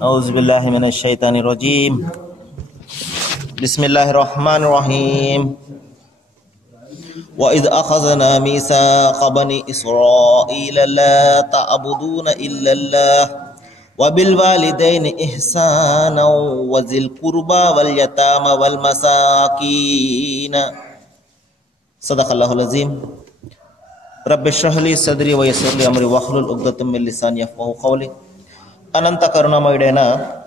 Auzubillahi minasyaitonirrajim. Bismillahirrahmanirrahim. Wa idh akhadna mitsaqa bani Israila la ta'buduna illa Allah wa bil walidaini ihsana wa zil qurba wal yatama wal masakin. Sadaqallahul azim. Rabbi shrah li sadri wa yassir li amri wahlul 'uqdatam min lisani yafqahu qawli. అనంత కరుణామయుడైన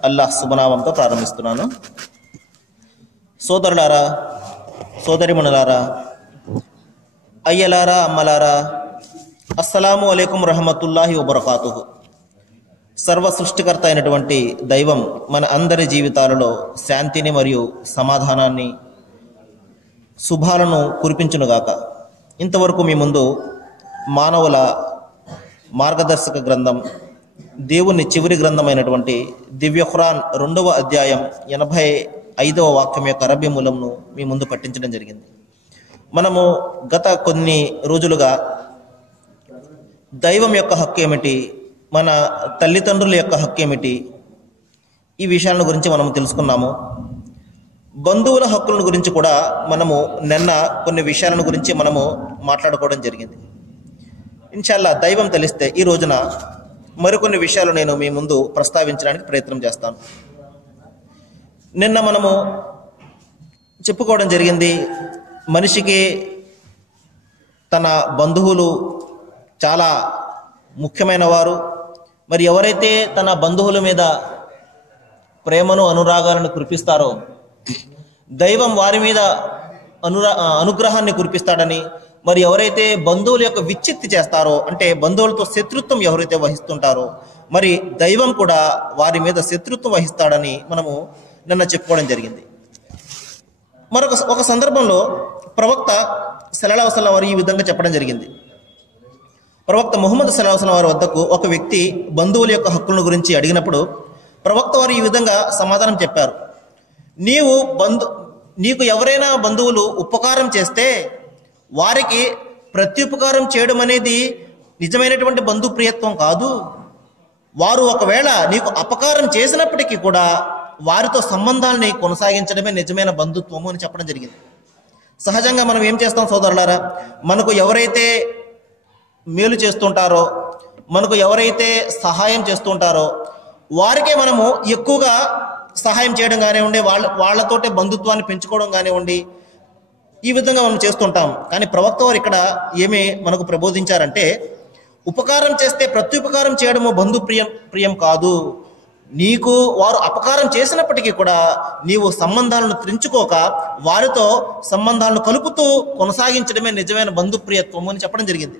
అల్లాహ్ శుభనామంతో ప్రారంభిస్తున్నాను. సోదరులారా, సోదరిమణులారా, అయ్యలారా, అమ్మలారా, అస్సలాము అలైకుం రహమతుల్లాహి వబరకాతుహు. సర్వ సృష్టికర్త అయినటువంటి దైవం మన అందరి జీవితాలలో శాంతిని మరియు సమాధానాన్ని, శుభాలను కురిపించునుగాక. ఇంతవరకు మీ ముందు మానవుల మార్గదర్శక గ్రంథం, దేవుని చివరి గ్రంథమైనటువంటి దివ్య ఖురాన్ 2వ అధ్యాయం 85వ వాక్యం యొక్క అరబ్బీ మూలంను మీ ముందు పట్టించడం జరిగింది. మనము గత కొన్ని రోజులుగా దైవం యొక్క హక్కు ఏమిటి, మన తల్లిదండ్రుల యొక్క హక్కు ఏమిటి, ఈ విషయాల గురించి మనం తెలుసుకున్నాము. బంధువుల హక్కుల గురించి కూడా మనము నిన్న కొన్ని విషయాలను గురించి మనము మాట్లాడుకోవడం జరిగింది. ఇన్షాల్లా దైవం తెలిస్తే ఈ రోజున మరికొన్ని విషయాలు నేను మీ ముందు ప్రస్తావించడానికి ప్రయత్నం చేస్తాను. నిన్న మనము చెప్పుకోవడం జరిగింది, మనిషికి తన బంధువులు చాలా ముఖ్యమైన వారు. మరి ఎవరైతే తన బంధువుల మీద ప్రేమను, అనురాగాలను కురిపిస్తారో దైవం వారి మీద అనుగ్రహాన్ని కురిపిస్తాడని, మరి ఎవరైతే బంధువుల యొక్క విచ్చిత్తి చేస్తారో, అంటే బంధువులతో శత్రుత్వం ఎవరైతే వహిస్తుంటారో, మరి దైవం కూడా వారి మీద శత్రుత్వం వహిస్తాడని మనము నిన్న చెప్పుకోవడం జరిగింది. ఒక సందర్భంలో ప్రవక్త సల్లల్లాహు అలైహి వసల్లం వారు ఈ విధంగా చెప్పడం జరిగింది. ప్రవక్త ముహమ్మద్ సల్లల్లాహు అలైహి వసల్లం వారి వద్దకు ఒక వ్యక్తి బంధువుల యొక్క హక్కుల గురించి అడిగినప్పుడు ప్రవక్త వారు ఈ విధంగా సమాధానం చెప్పారు. నీకు ఎవరైనా బంధువులు ఉపకారం చేస్తే వారికి ప్రత్యుపకారం చేయడం అనేది నిజమైనటువంటి బంధుప్రియత్వం కాదు. వారు ఒకవేళ నీకు అపకారం చేసినప్పటికీ కూడా వారితో సంబంధాలని కొనసాగించడమే నిజమైన బంధుత్వము అని చెప్పడం జరిగింది. సహజంగా మనం ఏం చేస్తాం సోదరులారా, మనకు ఎవరైతే మేలు చేస్తుంటారో, మనకు ఎవరైతే సహాయం చేస్తుంటారో వారికే మనము ఎక్కువగా సహాయం చేయడం కానివ్వండి, వాళ్ళతోటే బంధుత్వాన్ని పెంచుకోవడం కానివ్వండి, ఈ విధంగా మనం చేస్తుంటాం. కానీ ప్రవక్త వారు ఇక్కడ ఏమి మనకు ప్రబోధించారంటే, ఉపకారం చేస్తే ప్రత్యుపకారం చేయడము ప్రియం కాదు. నీకు వారు అపకారం చేసినప్పటికీ కూడా నీవు సంబంధాలను తెంచుకోక వారితో సంబంధాలను కలుపుతూ కొనసాగించడమే నిజమైన బంధుప్రియత్వము అని చెప్పడం జరిగింది.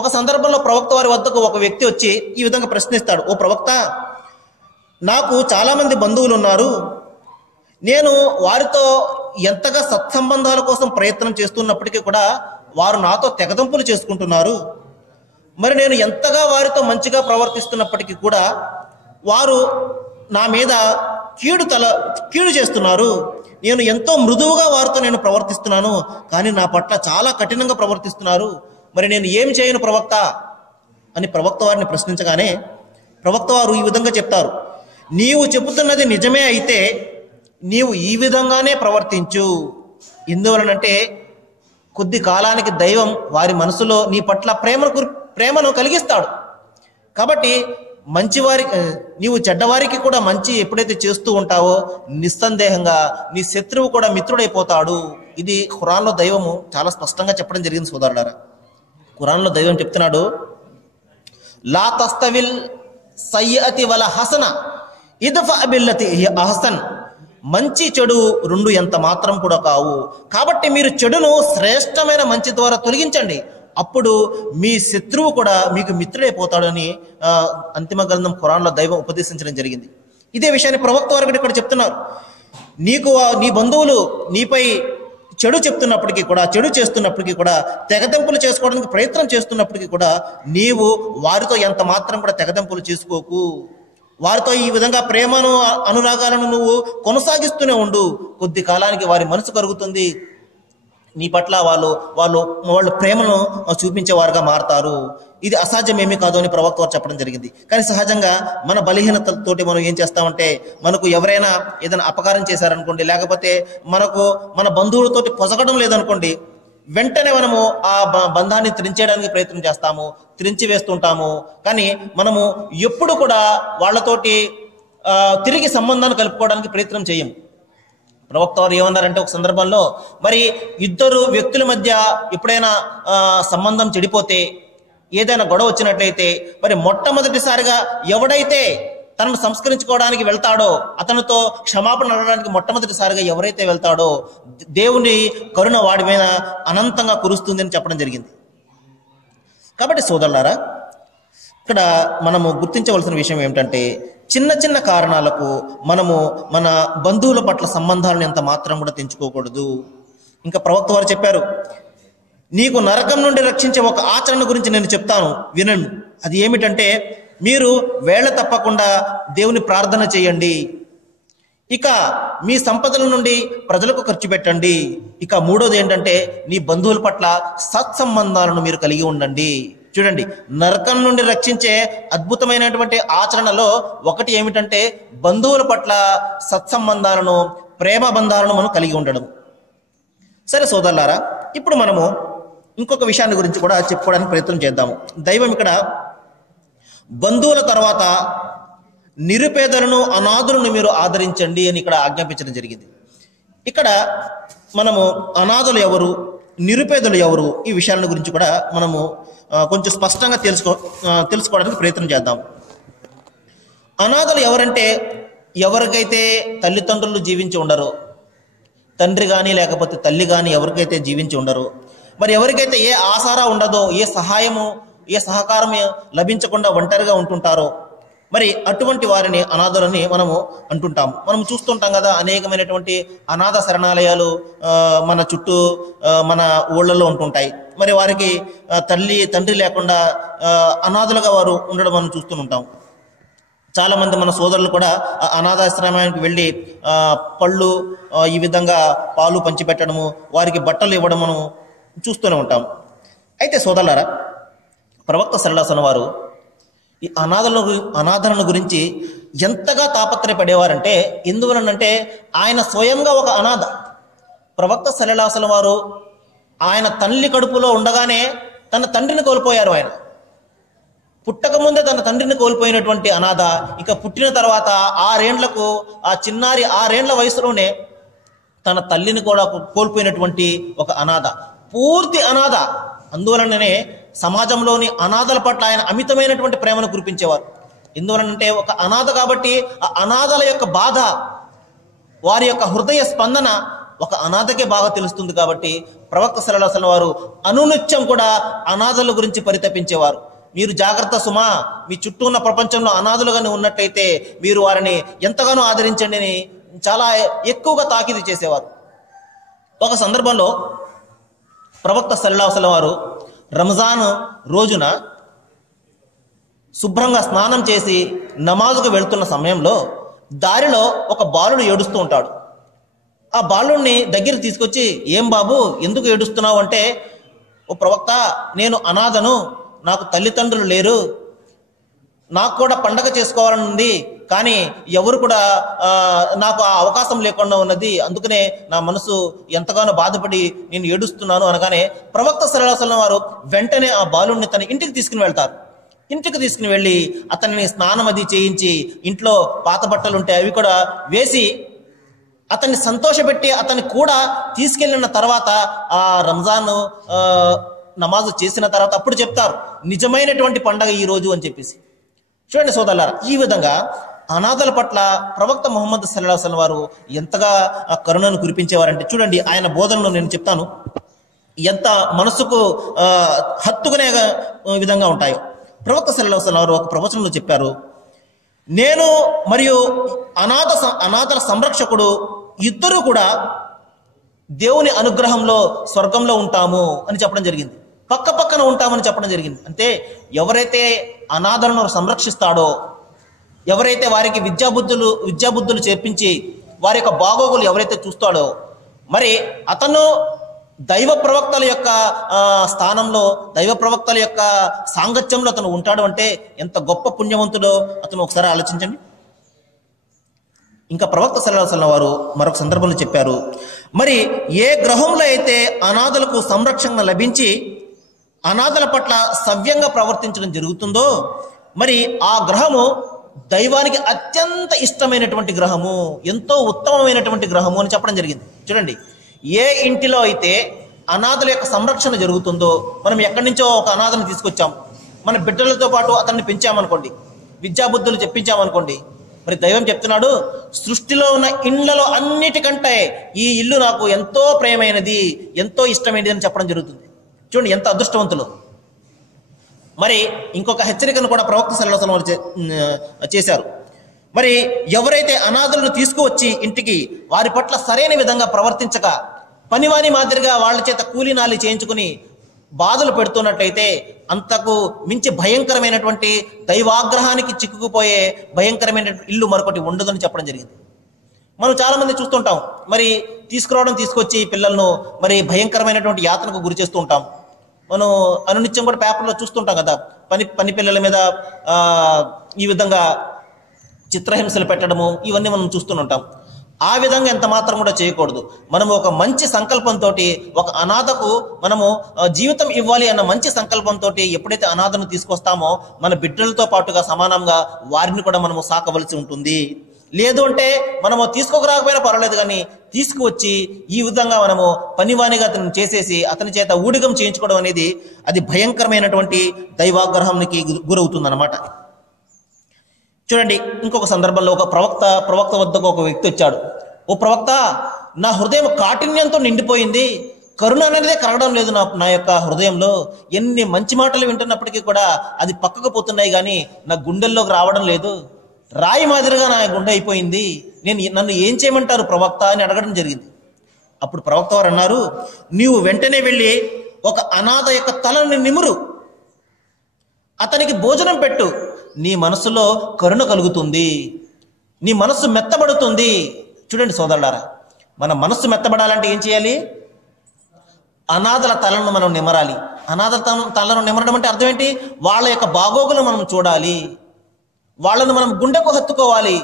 ఒక సందర్భంలో ప్రవక్త వారి వద్దకు ఒక వ్యక్తి వచ్చి ఈ విధంగా ప్రశ్నిస్తాడు, ఓ ప్రవక్త, నాకు చాలామంది బంధువులు ఉన్నారు, నేను వారితో ఎంతగా సత్సంబంధాల కోసం ప్రయత్నం చేస్తున్నప్పటికీ కూడా వారు నాతో తెగదంపులు చేసుకుంటున్నారు. మరి నేను ఎంతగా వారితో మంచిగా ప్రవర్తిస్తున్నప్పటికీ కూడా వారు నా మీద కీడు చేస్తున్నారు. నేను ఎంతో మృదువుగా వారితో నేను ప్రవర్తిస్తున్నాను, కానీ నా పట్ల చాలా కఠినంగా ప్రవర్తిస్తున్నారు. మరి నేను ఏం చేయను ప్రవక్త అని ప్రవక్త వారిని ప్రశ్నించగానే ప్రవక్త వారు ఈ విధంగా చెప్తారు, నీవు చెబుతున్నది నిజమే అయితే నీవు ఈ విధంగానే ప్రవర్తించు. ఎందువలనంటే కొద్ది కాలానికి దైవం వారి మనసులో నీ పట్ల ప్రేమను కలిగిస్తాడు. కాబట్టి నీవు చెడ్డవారికి కూడా మంచి ఎప్పుడైతే చేస్తూ ఉంటావో నిస్సందేహంగా నీ శత్రువు కూడా మిత్రుడైపోతాడు. ఇది ఖురాన్లో దైవము చాలా స్పష్టంగా చెప్పడం జరిగింది సోదరులారా. ఖురాన్లో దైవం చెప్తున్నాడు, లా తస్తవిల్ సయ్యతి వల హసన ఇద్ఫా బిల్లతి హియ అహసన్. మంచి చెడు రెండు ఎంత మాత్రం కూడా కావు. కాబట్టి మీరు చెడును శ్రేష్టమైన మంచి ద్వారా తొలగించండి, అప్పుడు మీ శత్రువు కూడా మీకు మిత్రుడైపోతాడని అంతిమ గ్రంథం ఖురాన్లో దైవం ఉపదేశించడం జరిగింది. ఇదే విషయాన్ని ప్రవక్త వారు ఇక్కడ చెప్తున్నారు. నీ బంధువులు నీపై చెడు చెప్తున్నప్పటికీ కూడా, చెడు చేస్తున్నప్పటికీ కూడా, తెగదెంపులు చేసుకోవడానికి ప్రయత్నం చేస్తున్నప్పటికీ కూడా నీవు వారితో ఎంత మాత్రం కూడా తెగదెంపులు చేసుకోకు. వారితో ఈ విధంగా ప్రేమను, అనురాగాలను నువ్వు కొనసాగిస్తూనే ఉండు. కొద్ది కాలానికి వారి మనసు కరుగుతుంది, నీ పట్ల వాళ్ళు ప్రేమను చూపించేవారుగా మారతారు. ఇది అసాధ్యం ఏమీ కాదు అని ప్రవక్త వారు చెప్పడం జరిగింది. కానీ సహజంగా మన బలహీనతలతోటి మనం ఏం చేస్తామంటే, మనకు ఎవరైనా ఏదైనా అపకారం చేశారనుకోండి, లేకపోతే మన బంధువులతోటి పొసగడం లేదనుకోండి, వెంటనే మనము ఆ బంధాన్ని త్రించేయడానికి ప్రయత్నం చేస్తాము, త్రించి వేస్తుంటాము. కానీ మనము ఎప్పుడు కూడా వాళ్ళతోటి తిరిగి సంబంధాన్ని కలుపుకోవడానికి ప్రయత్నం చేయము. ప్రవక్త వారు ఏమన్నారంటే, ఒక సందర్భంలో మరి ఇద్దరు వ్యక్తుల మధ్య ఎప్పుడైనా సంబంధం చెడిపోతే, ఏదైనా గొడవ వచ్చినట్లయితే, మరి మొట్టమొదటిసారిగా ఎవడైతే తనను సంస్కరించుకోవడానికి వెళ్తాడో, అతనితో క్షమాపణ అడగడానికి మొట్టమొదటిసారిగా ఎవరైతే వెళ్తాడో, దేవుని కరుణ వాడి మీద అనంతంగా కురుస్తుంది అని చెప్పడం జరిగింది. కాబట్టి సోదరులారా, ఇక్కడ మనము గుర్తించవలసిన విషయం ఏమిటంటే, చిన్న చిన్న కారణాలకు మనము మన బంధువుల పట్ల సంబంధాలను ఎంత మాత్రం కూడా తెంచుకోకూడదు. ఇంకా ప్రవక్త వారు చెప్పారు, నీకు నరకం నుండి రక్షించే ఒక ఆచరణ గురించి నేను చెప్తాను, వినండి. అది ఏమిటంటే, మీరు వేళ తప్పకుండా దేవుని ప్రార్థన చేయండి. ఇక మీ సంపదల నుండి ప్రజలకు ఖర్చు పెట్టండి. ఇక మూడోది ఏంటంటే, నీ బంధువుల పట్ల సత్సంబంధాలను మీరు కలిగి ఉండండి. చూడండి, నరకం నుండి రక్షించే అద్భుతమైనటువంటి ఆచరణలో ఒకటి ఏమిటంటే, బంధువుల పట్ల సత్సంబంధాలను, ప్రేమ బంధాలను మనం కలిగి ఉండడం. సరే సోదరులారా, ఇప్పుడు మనము ఇంకొక విషయాన్ని గురించి కూడా చెప్పుకోవడానికి ప్రయత్నం చేద్దాము. దైవం ఇక్కడ బంధువుల తర్వాత నిరుపేదలను, అనాథులను మీరు ఆదరించండి అని ఇక్కడ ఆజ్ఞాపించడం జరిగింది. ఇక్కడ మనము అనాథులు ఎవరు, నిరుపేదలు ఎవరు, ఈ విషయాల గురించి కూడా మనము కొంచెం స్పష్టంగా తెలుసుకోవడానికి ప్రయత్నం చేద్దాం. అనాథలు ఎవరంటే, ఎవరికైతే తల్లిదండ్రులు జీవించి ఉండరో, తండ్రి కానీ లేకపోతే తల్లి కానీ ఎవరికైతే జీవించి ఉండరో, మరి ఎవరికైతే ఏ ఆసరా ఉండదో, ఏ సహాయము, ఏ సహకారం లభించకుండా ఒంటరిగా ఉంటుంటారో, మరి అటువంటి వారిని అనాథులని మనము అంటుంటాము. మనం చూస్తుంటాం కదా, అనేకమైనటువంటి అనాథ శరణాలయాలు మన చుట్టూ మన ఊళ్ళల్లో ఉంటుంటాయి. మరి వారికి తండ్రి లేకుండా అనాథలుగా వారు ఉండడం మనం చూస్తూ ఉంటాం. చాలా మంది మన సోదరులు కూడా అనాథాశ్రమానికి వెళ్ళి పళ్ళు, ఈ విధంగా పాలు పంచిపెట్టడము, వారికి బట్టలు ఇవ్వడం మనం చూస్తూనే ఉంటాం. అయితే సోదరులారా, ప్రవక్త సల్లల్లాహు అలైహి వారు ఈ అనాథలను గురించి ఎంతగా తాపత్రయపడేవారంటే, ఎందువలనంటే ఆయన స్వయంగా ఒక అనాథ. ప్రవక్త సల్లల్లాహు అలైహి వారు ఆయన తల్లి కడుపులో ఉండగానే తన తండ్రిని కోల్పోయారు. ఆయన పుట్టకముందే తన తండ్రిని కోల్పోయినటువంటి అనాథ, ఇక పుట్టిన తర్వాత 6 ఏండ్లకు, ఆ చిన్నారి 6 ఏండ్ల వయసులోనే తన తల్లిని కూడా కోల్పోయినటువంటి ఒక అనాథ, పూర్తి అనాథ. అందువలననే సమాజంలోని అనాథల పట్ల ఆయన అమితమైనటువంటి ప్రేమను కురిపించేవారు. ఎందువలనంటే ఒక అనాథ కాబట్టి ఆ అనాథల యొక్క బాధ, వారి యొక్క హృదయ స్పందన ఒక అనాథకే బాగా తెలుస్తుంది. కాబట్టి ప్రవక్త సల్లల్లాహు అలైహి వారు అనునిత్యం కూడా అనాథల గురించి పరితపించేవారు. మీరు జాగ్రత్త సుమా, మీ చుట్టూ ఉన్న ప్రపంచంలో అనాథలుగానే ఉన్నట్టయితే మీరు వారిని ఎంతగానో ఆదరించండి అని చాలా ఎక్కువగా తాకీదు చేసేవారు. ఒక సందర్భంలో ప్రవక్త సల్లల్లాహు అలైహి వారు రంజాన్ రోజున శుభ్రంగా స్నానం చేసి నమాజుకు వెళ్తున్న సమయంలో దారిలో ఒక బాలుడు ఏడుస్తూ ఉంటాడు. ఆ బాలుడిని దగ్గర తీసుకొచ్చి, ఏం బాబు ఎందుకు ఏడుస్తున్నావు అంటే, ఓ ప్రవక్త, నేను అనాథను, నాకు తల్లిదండ్రులు లేరు, నాకు కూడా పండగ చేసుకోవాలని ఉంది, కానీ ఎవరు కూడా నాకు ఆ అవకాశం లేకుండా ఉన్నది, అందుకనే నా మనసు ఎంతగానో బాధపడి నేను ఏడుస్తున్నాను అనగానే ప్రవక్త సల్లల్లాహు అలైహి వారు వెంటనే ఆ బాలుడిని తన ఇంటికి తీసుకుని వెళ్తారు. ఇంటికి తీసుకుని వెళ్ళి అతన్ని స్నానం అది చేయించి, ఇంట్లో పాత బట్టలు ఉంటే అవి కూడా వేసి అతన్ని సంతోషపెట్టి అతన్ని కూడా తీసుకెళ్ళిన తర్వాత ఆ రంజాన్ నమాజు చేసిన తర్వాత అప్పుడు చెప్తారు, నిజమైనటువంటి పండగ ఈ రోజు అని చెప్పేసి. చూడండి సోదరులారా, ఈ విధంగా అనాథల పట్ల ప్రవక్త ముహమ్మద్ సల్లల్లాహు అలైహి వారు ఎంతగా కరుణను కురిపించేవారంటే, చూడండి ఆయన బోధనలో నేను చెప్తాను ఎంత మనసుకు హత్తుకునే విధంగా ఉంటాయో. ప్రవక్త సల్లల్లాహు అలైహి వారు ఒక ప్రవచనంలో చెప్పారు, నేను మరియు అనాథల సంరక్షకుడు ఇద్దరు కూడా దేవుని అనుగ్రహంలో స్వర్గంలో ఉంటాము అని చెప్పడం జరిగింది. పక్క పక్కన ఉంటామని చెప్పడం జరిగింది. అంటే ఎవరైతే అనాథలను సంరక్షిస్తాడో, ఎవరైతే వారికి విద్యాబుద్ధులు చేర్పించి వారి యొక్క బాగోగులు ఎవరైతే చూస్తాడో, మరి అతను దైవ ప్రవక్తల యొక్క స్థానంలో, దైవ ప్రవక్తల యొక్క సాంగత్యంలో అతను ఉంటాడు అంటే ఎంత గొప్ప పుణ్యవంతుడో అతను ఒకసారి ఆలోచించండి. ఇంకా ప్రవక్త సల్లల్లాహు అలైహి వసల్లం వారు మరొక సందర్భంలో చెప్పారు, మరి ఏ గ్రహంలో అయితే అనాథలకు సంరక్షణ లభించి అనాథల పట్ల సవ్యంగా ప్రవర్తించడం జరుగుతుందో మరి ఆ గ్రహము దైవానికి అత్యంత ఇష్టమైనటువంటి గ్రహము, ఎంతో ఉత్తమమైనటువంటి గ్రహము అని చెప్పడం జరిగింది. చూడండి, ఏ ఇంటిలో అయితే అనాథల యొక్క సంరక్షణ జరుగుతుందో, మనం ఎక్కడి నుంచో ఒక అనాథను తీసుకొచ్చాం, మన బిడ్డలతో పాటు అతన్ని పెంచామనుకోండి, విద్యాబుద్ధులు చెప్పించామనుకోండి, మరి దైవం చెప్తున్నాడు, సృష్టిలో ఉన్న ఇండ్లలో అన్నిటికంటే ఈ ఇల్లు నాకు ఎంతో ప్రియమైనది, ఎంతో ఇష్టమైనది అని చెప్పడం జరుగుతుంది. చూడండి ఎంత అదృష్టవంతులు. మరి ఇంకొక హెచ్చరికను కూడా ప్రవక్త సల్లల్లాహు అలైహి వసల్లం చేశారు. మరి ఎవరైతే అనాథులను తీసుకువచ్చి ఇంటికి వారి పట్ల సరైన విధంగా ప్రవర్తించక పనివాని మాదిరిగా వాళ్ళ చేత కూలీనాలి చేయించుకుని బాధలు పెడుతున్నట్లయితే అంతకు మించి భయంకరమైనటువంటి దైవాగ్రహానికి చిక్కుకుపోయే భయంకరమైన ఇల్లు మరొకటి ఉండదని చెప్పడం జరిగింది. మనం చాలా మంది చూస్తుంటాం, మరి తీసుకొచ్చి పిల్లలను మరి భయంకరమైనటువంటి యాతనకు గురి చేస్తూ ఉంటాం. మనం అనునిత్యం కూడా పేపర్లో చూస్తుంటాం కదా, పని పిల్లల మీద ఈ విధంగా చిత్రహింసలు పెట్టడము, ఇవన్నీ మనం చూస్తుంటాం. ఆ విధంగా ఎంత మాత్రం కూడా చేయకూడదు. మనము ఒక మంచి సంకల్పంతో, ఒక అనాథకు మనము జీవితం ఇవ్వాలి అన్న మంచి సంకల్పంతో ఎప్పుడైతే అనాథను తీసుకొస్తామో మన బిడ్డలతో పాటుగా సమానంగా వారిని కూడా మనము సాకవలసి ఉంటుంది. లేదు అంటే మనము తీసుకోకరాకపోయినా పర్వాలేదు, కానీ తీసుకువచ్చి ఈ విధంగా మనము పనివానిగా అతను చేసేసి అతని చేత ఊడిగం చేయించుకోవడం అనేది అది భయంకరమైనటువంటి దైవాగ్రహానికి గురవుతుంది అన్నమాట. చూడండి, ఇంకొక సందర్భంలో ఒక ప్రవక్త వద్దకు ఒక వ్యక్తి వచ్చాడు. ఓ ప్రవక్త, నా హృదయం కాఠిన్యంతో నిండిపోయింది, కరుణ అనేదే కలగడం లేదు నా యొక్క హృదయంలో. ఎన్ని మంచి మాటలు వింటున్నప్పటికీ కూడా అది పక్కకు పోతున్నాయి, కానీ నా గుండెల్లోకి రావడం లేదు. రాయి మాదిరిగా నా గుండె అయిపోయింది. నన్ను ఏం చేయమంటారు ప్రవక్త అని అడగడం జరిగింది. అప్పుడు ప్రవక్త వారు అన్నారు, నీవు వెంటనే వెళ్ళి ఒక అనాథ యొక్క తలను నిమురు, అతనికి భోజనం పెట్టు, నీ మనసులో కరుణ కలుగుతుంది, నీ మనస్సు మెత్తబడుతుంది. చూడండి సోదరులారా, మన మనస్సు మెత్తబడాలంటే ఏం చేయాలి? అనాథల తలను మనం నిమరాలి. అనాథల తలను నిమరడం అంటే అర్థం ఏంటి? వాళ్ళ యొక్క బాగోగులు మనం చూడాలి, వాళ్ళను మనం గుండెకు హత్తుకోవాలి.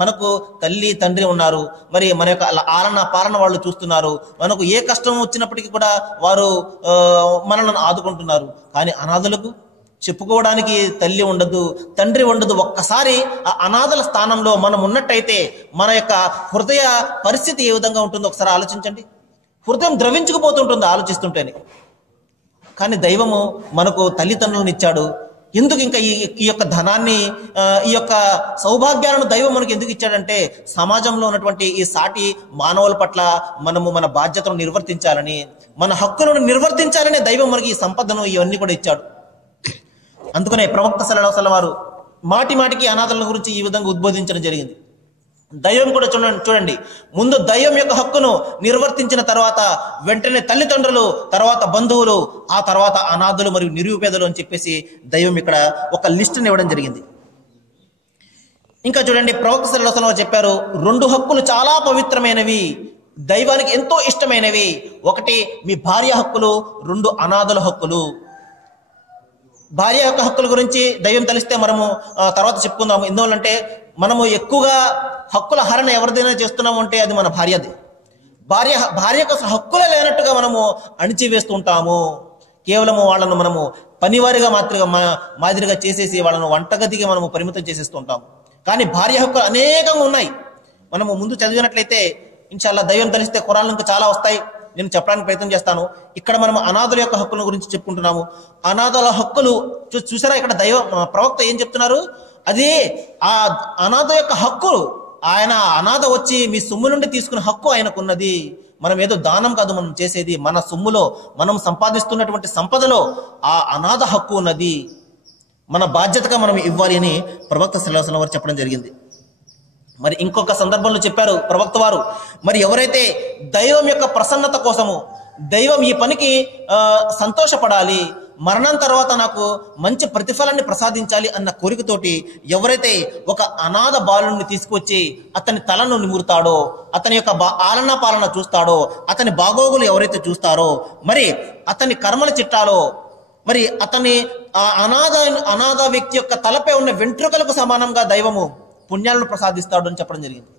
మనకు తల్లి తండ్రి ఉన్నారు, మరి మన యొక్క ఆలన పాలన వాళ్ళు చూస్తున్నారు, మనకు ఏ కష్టం వచ్చినప్పటికీ కూడా వారు మనల్ని ఆదుకుంటున్నారు. కానీ అనాథులకు చెప్పుకోవడానికి తల్లి ఉండదు, తండ్రి ఉండదు. ఒక్కసారి ఆ అనాథల స్థానంలో మనం ఉన్నట్టయితే మన యొక్క హృదయ పరిస్థితి ఏ విధంగా ఉంటుందో ఒకసారి ఆలోచించండి. హృదయం ద్రవించుకుపోతుంటుంది ఆలోచిస్తుంటేనే. కానీ దైవము మనకు తల్లిదండ్రులను ఇచ్చాడు. ఎందుకు ఇంకా ఈ యొక్క ధనాన్ని, ఈ యొక్క సౌభాగ్యాలను దైవం మనకు ఎందుకు ఇచ్చాడంటే సమాజంలో ఉన్నటువంటి ఈ సాటి మానవుల పట్ల మనము మన బాధ్యతను నిర్వర్తించాలని, మన హక్కులను నిర్వర్తించాలని దైవం మనకి ఈ సంపదను ఇవన్నీ కూడా ఇచ్చాడు. అందుకనే ప్రవక్త సల్లల్లాహు అలైహి వసల్లం వారు మాటి మాటికి అనాథల గురించి ఈ విధంగా ఉద్బోధించడం జరిగింది. దైవం కూడా చూడండి, ముందు దైవం యొక్క హక్కును నిర్వర్తించిన తర్వాత వెంటనే తల్లిదండ్రులు, తర్వాత బంధువులు, ఆ తర్వాత అనాథులు మరియు నిరుపేదలు అని చెప్పేసి దైవం ఇక్కడ ఒక లిస్టుని ఇవ్వడం జరిగింది. ఇంకా చూడండి, ప్రవక్త సల్లల్లాహు అలైహి వసల్లం చెప్పారు, 2 హక్కులు చాలా పవిత్రమైనవి, దైవానికి ఎంతో ఇష్టమైనవి. ఒకటి మీ భార్య హక్కులు, 2 అనాథుల హక్కులు. భార్య యొక్క హక్కుల గురించి దైవం తెలిస్తే మనము తర్వాత చెప్పుకుందాము. ఎందువల్లంటే మనము ఎక్కువగా హక్కుల హరణ ఎవరిదైనా చేస్తున్నాము అంటే అది మన భార్యది. భార్యకు అసలు హక్కులే లేనట్టుగా మనము అణిచివేస్తూ ఉంటాము. కేవలము వాళ్ళను మనము పనివారిగా మాదిరిగా చేసేసి వాళ్ళను వంటగదికి మనము పరిమితం చేసేస్తూ ఉంటాము. కానీ భార్య హక్కులు అనేకంగా ఉన్నాయి. మనము ముందు చదివినట్లయితే ఇన్షాల్లా దైవం తెలిస్తే ఖురాన్లో ఇంకా చాలా వస్తాయి, నేను చెప్పడానికి ప్రయత్నం చేస్తాను. ఇక్కడ మనం అనాథుల యొక్క హక్కుల గురించి చెప్పుకుంటున్నాము. అనాథల హక్కులు చూసారా, ఇక్కడ ప్రవక్త ఏం చెప్తున్నారు? అది ఆ అనాథ యొక్క హక్కు. ఆయన అనాథ వచ్చి మీ సొమ్ము నుండి తీసుకునే హక్కు ఆయనకున్నది. మనం ఏదో దానం కాదు మనం చేసేది, మన సొమ్ములో మనం సంపాదిస్తున్నటువంటి సంపదలో ఆ అనాథ హక్కు ఉన్నది. మన బాధ్యతగా మనం ఇవ్వాలి అని ప్రవక్త సల్లల్లాహు అలైహి వసల్లం వారు చెప్పడం జరిగింది. మరి ఇంకొక సందర్భంలో చెప్పారు ప్రవక్త వారు, మరి ఎవరైతే దైవం యొక్క ప్రసన్నత కోసము, దైవం ఈ పనికి సంతోషపడాలి, మరణం తర్వాత నాకు మంచి ప్రతిఫలాన్ని ప్రసాదించాలి అన్న కోరికతోటి ఎవరైతే ఒక అనాథ బాలుని తీసుకొచ్చి అతని తలను నిమురుతాడో, అతని యొక్క ఆలనా పాలన చూస్తాడో, అతని బాగోగులు ఎవరైతే చూస్తారో, మరి అతని కర్మల చిట్టాలో మరి అతని ఆ అనాథ వ్యక్తి యొక్క తలపై ఉన్న వెంట్రుకలకు సమానంగా దైవము పుణ్యాలను ప్రసాదిస్తాడు అని చెప్పడం జరిగింది.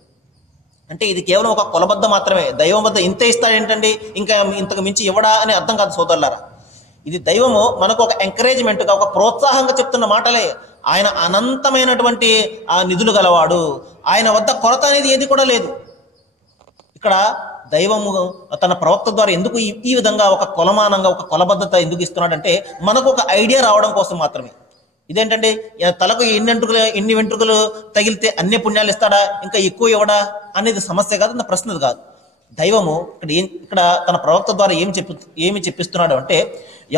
అంటే ఇది కేవలం ఒక కొలబద్ద మాత్రమే. దైవం వద్ద ఇంతే ఇస్తాడు ఏంటండి, ఇంకా ఇంతకు మించి ఇవ్వడా అని అర్థం కాదు సోదరులారా. ఇది దైవము మనకు ఒక ఎంకరేజ్మెంట్గా, ఒక ప్రోత్సాహంగా చెప్తున్న మాటలే. ఆయన అనంతమైనటువంటి ఆ నిధులు గలవాడు, ఆయన వద్ద కొరత అనేది ఏది కూడా లేదు. ఇక్కడ దైవము తన ప్రవక్త ద్వారా ఎందుకు ఈ విధంగా ఒక కొలమానంగా, ఒక కొలబద్ధత ఎందుకు ఇస్తున్నాడంటే మనకు ఒక ఐడియా రావడం కోసం మాత్రమే. ఇదేంటంటే తలకు ఎన్ని వెంట్రుకలు తగిలితే అన్ని పుణ్యాలు ఇస్తాడా, ఇంకా ఎక్కువ ఇవ్వడా అనేది సమస్య కాదు, నా ప్రశ్న కాదు. దైవము ఇక్కడ తన ప్రవక్త ద్వారా ఏమి చెప్పిస్తున్నాడు అంటే,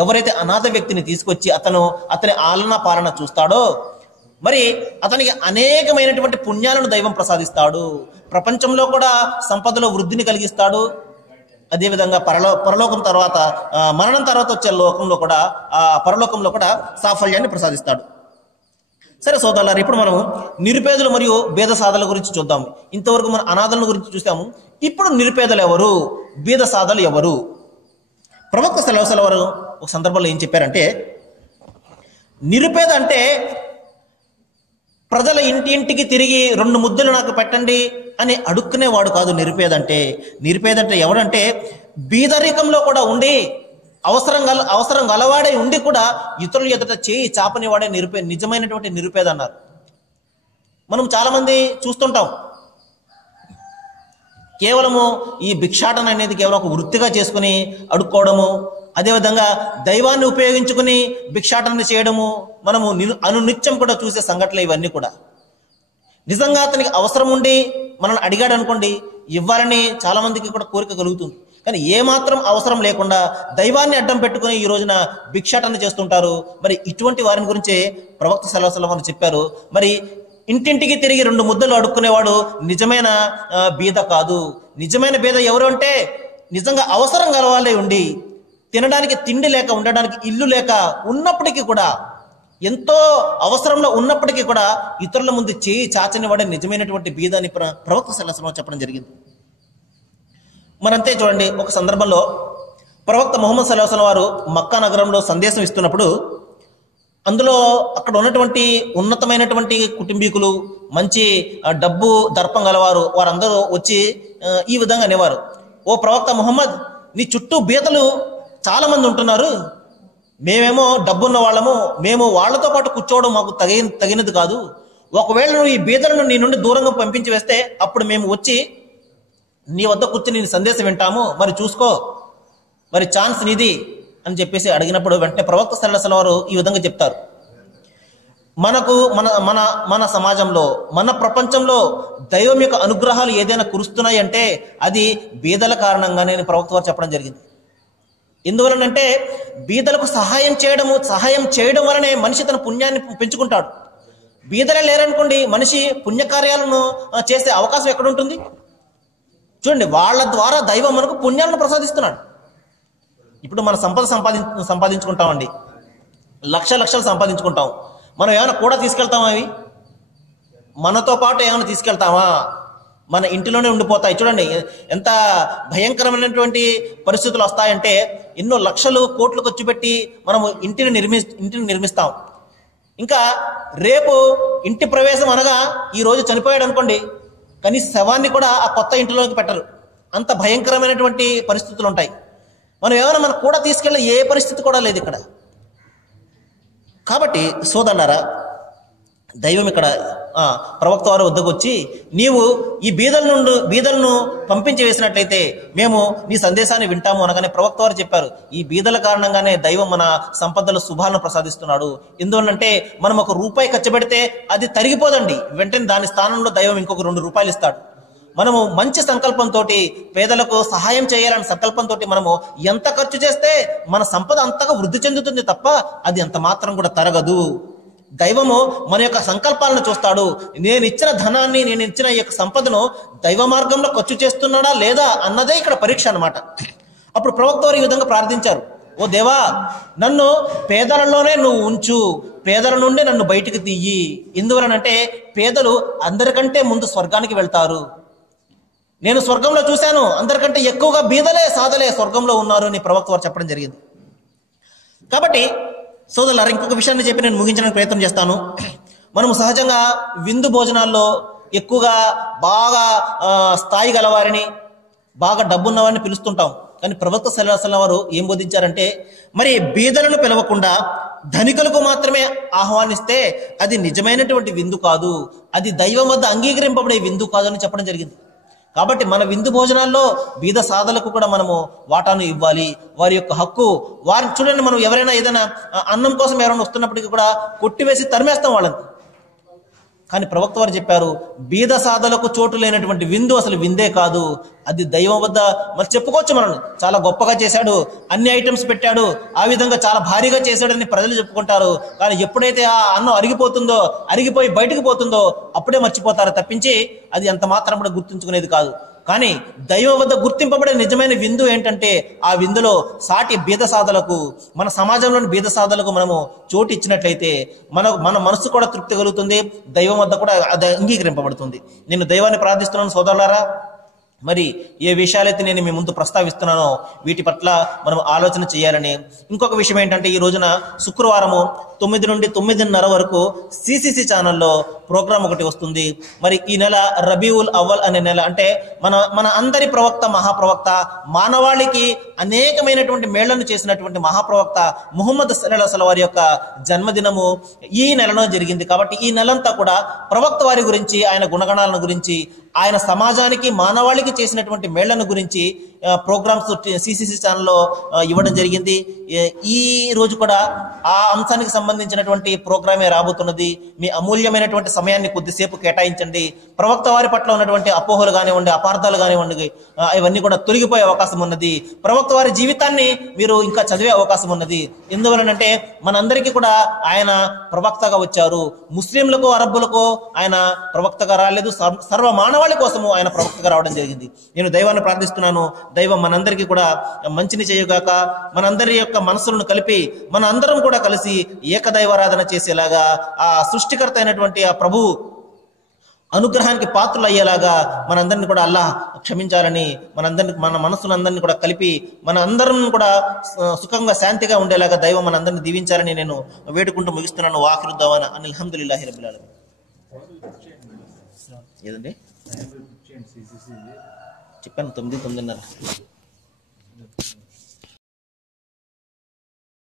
ఎవరైతే అనాథ వ్యక్తిని తీసుకొచ్చి అతని ఆలనా పాలన చూస్తాడో మరి అతనికి అనేకమైనటువంటి పుణ్యాలను దైవం ప్రసాదిస్తాడు. ప్రపంచంలో కూడా సంపదలో వృద్ధిని కలిగిస్తాడు. అదేవిధంగా పరలోకం తర్వాత, మరణం తర్వాత వచ్చే లోకంలో కూడా, పరలోకంలో కూడా సాఫల్యాన్ని ప్రసాదిస్తాడు. సరే సోదరులారా, ఇప్పుడు మనం నిరుపేదలు మరియు బీద సాధల గురించి చూద్దాం. ఇంతవరకు మన అనాథల గురించి చూసాము. ఇప్పుడు నిరుపేదలు ఎవరు, బీద సాధలు ఎవరు? ప్రవక్త సల్లల్లాహు అలైహి వసల్లం ఒక సందర్భంలో ఏం చెప్పారంటే, నిరుపేద అంటే ప్రజల ఇంటింటికి తిరిగి 2 ముద్దలు నాకు పెట్టండి అని అడుక్కునేవాడు కాదు నిరుపేద అంటే. నిరుపేద అంటే ఎవడంటే బీదరికంలో కూడా ఉండి అవసరం గలవాడే ఉండి కూడా ఇతరులు ఎదుట చేయి చాపని వాడే నిజమైనటువంటి నిరుపేద అన్నారు. మనం చాలా మంది చూస్తుంటాం, కేవలము ఈ భిక్షాటన అనేది కేవలం ఒక వృత్తిగా చేసుకుని అడుక్కోవడము, అదేవిధంగా దైవాన్ని ఉపయోగించుకుని భిక్షాటన చేయడము మనము అనునిత్యం కూడా చూసే సంఘటనలు ఇవన్నీ కూడా. నిజంగా అతనికి అవసరం ఉండి మనల్ని అడిగాడు అనుకోండి, ఇవ్వాలని చాలా మందికి కూడా కోరిక కలుగుతుంది. కానీ ఏమాత్రం అవసరం లేకుండా దైవాన్ని అడ్డం పెట్టుకుని ఈ రోజున భిక్షాటన చేస్తుంటారు. మరి ఇటువంటి వారిని గురించే ప్రవక్త సల్లల్లాహు అలైహి వసల్లం చెప్పారు, మరి ఇంటింటికి తిరిగి 2 ముద్దలు అడుక్కునేవాడు నిజమైన బీద కాదు. నిజమైన బీద ఎవరు అంటే నిజంగా అవసరం గలవాళ్ళే ఉండి, తినడానికి తిండి లేక, ఉండడానికి ఇల్లు లేక ఉన్నప్పటికీ కూడా, ఎంతో అవసరంలో ఉన్నప్పటికీ కూడా ఇతరుల ముందు చేయి చాచని వాడే నిజమైనటువంటి బీద అని ప్రవక్త సల్లల్లాహు అలైహి వసల్లం చెప్పడం జరిగింది. మరంతే చూడండి, ఒక సందర్భంలో ప్రవక్త ముహమ్మద్ సల్లల్లాహు అలైహి వసల్లం వారు మక్కా నగరంలో సందేశం ఇస్తున్నప్పుడు అందులో అక్కడ ఉన్నటువంటి ఉన్నతమైనటువంటి కుటుంబీకులు, మంచి డబ్బు దర్పం గలవారు, వారందరూ వచ్చి ఈ విధంగా అనేవారు, ఓ ప్రవక్త ముహమ్మద్, నీ చుట్టూ బీదలు చాలా మంది ఉంటున్నారు, మేమేమో డబ్బున్న వాళ్ళము, మేము వాళ్ళతో పాటు కూర్చోవడం మాకు తగినది కాదు. ఒకవేళ నువ్వు ఈ బీదలను నీ నుండి దూరంగా పంపించి వేస్తే అప్పుడు మేము వచ్చి నీ వద్ద కూర్చొని నీ సందేశం వింటాము, మరి చూసుకో, మరి ఛాన్స్ నీది అని చెప్పేసి అడిగినప్పుడు వెంటనే ప్రవక్త సల్లల్లాహు అలైహి వసల్లం వారు ఈ విధంగా చెప్తారు, మనకు మన సమాజంలో, మన ప్రపంచంలో దైవం యొక్క అనుగ్రహాలు ఏదైనా కురుస్తున్నాయి అంటే అది బీదల కారణంగానే ప్రవక్త వారు చెప్పడం జరిగింది. ఎందువలనంటే బీదలకు సహాయం చేయడం వలనే మనిషి తన పుణ్యాన్ని పెంచుకుంటాడు. బీదలే లేరనుకోండి, మనిషి పుణ్యకార్యాలను చేసే అవకాశం ఎక్కడ ఉంటుంది? చూడండి, వాళ్ళ ద్వారా దైవం మనకు పుణ్యాలను ప్రసాదిస్తున్నాడు. ఇప్పుడు మన సంపద సంపాదించుకుంటామండి, లక్షలు సంపాదించుకుంటాం. మనం ఏమైనా కూడా తీసుకెళ్తామా? అవి మనతో పాటు ఏమైనా తీసుకెళ్తామా? మన ఇంటిలోనే ఉండిపోతాయి. చూడండి ఎంత భయంకరమైనటువంటి పరిస్థితులు వస్తాయంటే, ఎన్నో లక్షలు కోట్లు ఖర్చు పెట్టి మనము ఇంటిని నిర్మిస్తాం. ఇంకా రేపు ఇంటి ప్రవేశం అనగా ఈ రోజు చనిపోయాడు అనుకోండి, కనీస శవాన్ని కూడా ఆ కొత్త ఇంటిలోకి పెట్టరు. అంత భయంకరమైనటువంటి పరిస్థితులు ఉంటాయి. మనం ఏమైనా మనం కూడా తీసుకెళ్ళే ఏ పరిస్థితి కూడా లేదు ఇక్కడ. కాబట్టి సోదరులారా, దైవం ఇక్కడ ప్రవక్త వారు వద్దకు వచ్చి, నీవు ఈ బీదలను పంపించి వేసినట్లయితే మేము నీ సందేశాన్ని వింటాము అనగానే ప్రవక్త వారు చెప్పారు, ఈ బీదల కారణంగానే దైవం మన సంపదల శుభాలను ప్రసాదిస్తున్నాడు. ఎందువల్లంటే మనం ₹1 ఖర్చు పెడితే అది తరిగిపోదండి, వెంటనే దాని స్థానంలో దైవం ఇంకొక ₹2 ఇస్తాడు. మనము మంచి సంకల్పంతో పేదలకు సహాయం చేయాలనే సంకల్పంతో మనము ఎంత ఖర్చు చేస్తే మన సంపద అంతగా వృద్ధి చెందుతుంది తప్ప అది అంత మాత్రం కూడా తరగదు. దైవము మన యొక్క సంకల్పాలను చూస్తాడు. నేను ఇచ్చిన ధనాన్ని, నేను ఇచ్చిన ఈ యొక్క సంపదను దైవ మార్గంలో ఖర్చు చేస్తున్నాడా లేదా అన్నదే ఇక్కడ పరీక్ష అన్నమాట. అప్పుడు ప్రవక్త వారు ఈ విధంగా ప్రార్థించారు, ఓ దేవా, నన్ను పేదలలోనే నువ్వు ఉంచు, పేదల నుండి నన్ను బయటికి తీయి. ఎందువలనంటే పేదలు అందరికంటే ముందు స్వర్గానికి వెళ్తారు. నేను స్వర్గంలో చూశాను, అందరికంటే ఎక్కువగా బీదలే సాధలే స్వర్గంలో ఉన్నారు అని ప్రవక్త వారు చెప్పడం జరిగింది. కాబట్టి సోదరులారా, ఇంకొక విషయాన్ని చెప్పి నేను ముగించడానికి ప్రయత్నం చేస్తాను. మనము సహజంగా విందు భోజనాల్లో ఎక్కువగా బాగా స్థాయి గలవారిని, బాగా డబ్బున్న వారిని పిలుస్తుంటాం. కానీ ప్రవక్త సల్లల్లాహు అలైహి వసల్లం వారు ఏం బోధించారంటే, మరి బీదలను పిలవకుండా ధనికులకు మాత్రమే ఆహ్వానిస్తే అది నిజమైనటువంటి విందు కాదు, అది దైవం వద్ద అంగీకరింపబడే విందు కాదు అని చెప్పడం జరిగింది. కాబట్టి మన విందు భోజనాల్లో బీద సాధలకు కూడా మనము వాటాను ఇవ్వాలి, వారి యొక్క హక్కు. వారిని చూడండి, మనం ఎవరైనా ఏదైనా అన్నం కోసం ఎవరైనా వస్తున్నప్పటికీ కూడా కొట్టివేసి తరిమేస్తాం వాళ్ళని. కానీ ప్రవక్త వారు చెప్పారు, బీద సాధలకు చోటు లేనటువంటి విందు అసలు విందే కాదు, అది దైవం వద్ద. మరి చెప్పుకోవచ్చు, మనం చాలా గొప్పగా చేశాడు, అన్ని ఐటమ్స్ పెట్టాడు, ఆ విధంగా చాలా భారీగా చేశాడని ప్రజలు చెప్పుకుంటారు. కానీ ఎప్పుడైతే ఆ అన్నం అరిగిపోతుందో, అరిగిపోయి బయటకు పోతుందో అప్పుడే మర్చిపోతారు తప్పించి అది అంత మాత్రం కూడా గుర్తుంచుకునేది కాదు. కానీ దైవం వద్ద గుర్తింపబడే నిజమైన విందు ఏంటంటే, ఆ విందులో సాటి బీద సాధలకు, మన సమాజంలోని బీద సాధలకు మనము చోటు ఇచ్చినట్లయితే మన మనసు కూడా తృప్తి కలుగుతుంది, దైవం వద్ద కూడా అది అంగీకరింపబడుతుంది. నేను దైవాన్ని ప్రార్థిస్తున్నాను సోదరులారా, మరి ఏ విషయాలైతే నేను మీ ముందు ప్రస్తావిస్తున్నానో వీటి పట్ల మనం ఆలోచన చేయాలని. ఇంకొక విషయం ఏంటంటే, ఈ రోజున శుక్రవారము 9 నుండి 9:30 వరకు సిసిసి ఛానల్లో ప్రోగ్రాం ఒకటి వస్తుంది. మరి ఈ నెల రబీఉల్ అవ్వల్ అనే నెల, అంటే మన అందరి ప్రవక్త, మహాప్రవక్త, మానవాళికి అనేకమైనటువంటి మేళ్లను చేసినటువంటి మహాప్రవక్త ముహమ్మద్ సల్లల్లాహు అలైహి వసల్లం వారి యొక్క జన్మదినము ఈ నెలలో జరిగింది. కాబట్టి ఈ నెలంతా కూడా ప్రవక్త వారి గురించి, ఆయన గుణగణాలను గురించి, ఆయన సమాజానికి, మానవాళికి చేసినటువంటి మేళ్లను గురించి ప్రోగ్రామ్స్ సిసిసి ఛానల్లో ఇవ్వడం జరిగింది. ఈ రోజు కూడా ఆ అంశానికి సంబంధించినటువంటి ప్రోగ్రామే రాబోతున్నది. మీ అమూల్యమైనటువంటి సమయాన్ని కొద్దిసేపు కేటాయించండి. ప్రవక్త వారి పట్ల ఉన్నటువంటి అపోహలు కానివ్వండి, అపార్థాలు కానివ్వండి, ఇవన్నీ కూడా తొలగిపోయే అవకాశం ఉన్నది. ప్రవక్త వారి జీవితాన్ని మీరు ఇంకా చదివే అవకాశం ఉన్నది. ఎందువలనంటే మనందరికీ కూడా ఆయన ప్రవక్తగా వచ్చారు. ముస్లింలకు, అరబ్బులకు ఆయన ప్రవక్తగా రాలేదు, సర్వ మానవాళి కోసము ఆయన ప్రవక్తగా రావడం జరిగింది. నేను దైవాన్ని ప్రార్థిస్తున్నాను, దైవం మనందరికీ కూడా మంచిని చేయగాక, మనందరి యొక్క మనసులను కలిపి మన అందరం కూడా కలిసి ఏకదైవారాధన చేసేలాగా, ఆ సృష్టికర్త అయినటువంటి ఆ ప్రభు అనుగ్రహానికి పాత్రలు అయ్యేలాగా మనందరినీ కూడా అల్లాహ్ క్షమించాలని, మన మనసులందరినీ కూడా కలిపి మన అందరం కూడా సుఖంగా, శాంతిగా ఉండేలాగా దైవం మనందరినీ దీవించాలని నేను వేడుకుంటూ ముగిస్తున్నాను. వాఖిరు దవానా అనిల్ హమ్దులిల్లాహి రబ్బిల్ ఆలమీన్. ఏదండి చెప్పాను, 9:30.